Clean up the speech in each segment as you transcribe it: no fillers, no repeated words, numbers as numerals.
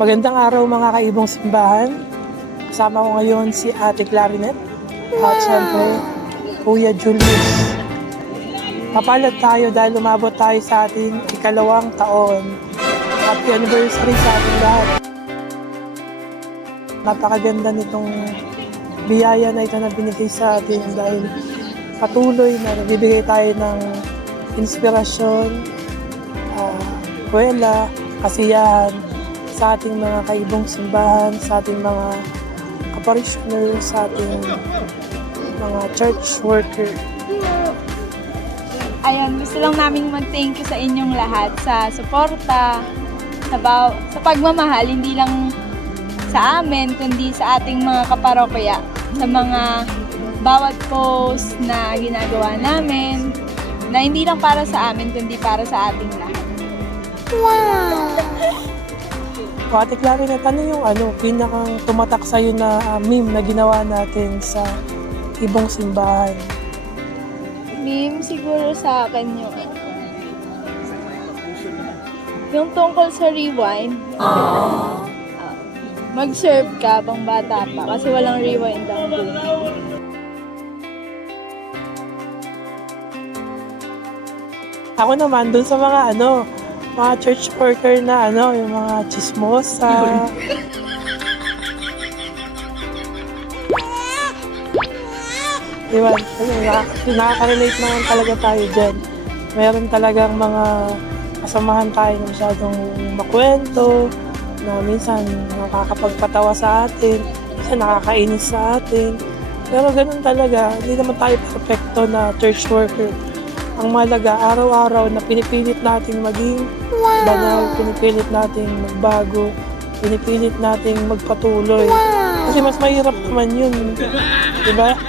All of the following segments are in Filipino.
Magandang araw mga kaibong simbahan. Kasama ko ngayon si Ate Clarinet at syempre Kuya Julius. Papalad tayo dahil umabot tayo sa ating ikalawang taon. Happy anniversary sa ating lahat. Napakaganda nitong biyaya na ito na binigay sa atin dahil patuloy na nagbibigay tayo ng inspirasyon, buwela, kasiyahan sa ating mga kaibong simbahan, sa ating mga kaparishioner, sa ating mga church worker. Ayan, gusto lang namin mag-thank you sa inyong lahat sa suporta, sa pagmamahal, hindi lang sa amin, kundi sa ating mga kaparokya, sa mga bawat post na ginagawa namin, na hindi lang para sa amin, kundi para sa ating lahat. Wow! Ate Clarinet, ano yung pinakang tumatak sa'yo na meme na ginawa natin sa ibong simbahan? Meme siguro sa akin yung tungkol sa rewind. Mag-serve ka pang bata pa kasi walang rewind ang game. Ako naman, dun sa mga mga church worker na yung mga chismosa. Diba? Nakaka-relate naman talaga tayo dyan. Meron talagang mga kasamahan tayo na masyadong makwento, na minsan nakakapagpatawa sa atin, minsan nakakainis sa atin. Pero ganun talaga, hindi naman tayo perfecto na church worker. Ang mahalaga, araw-araw na pinipilit nating maging banal, pinipilit nating magbago, pinipilit nating magpatuloy. Kasi mas mahirap naman yun. Diba?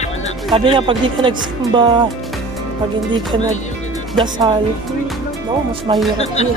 Sabi nga, pag di ka nagsimba, pag hindi ka nagdasal, mas mahirap yun.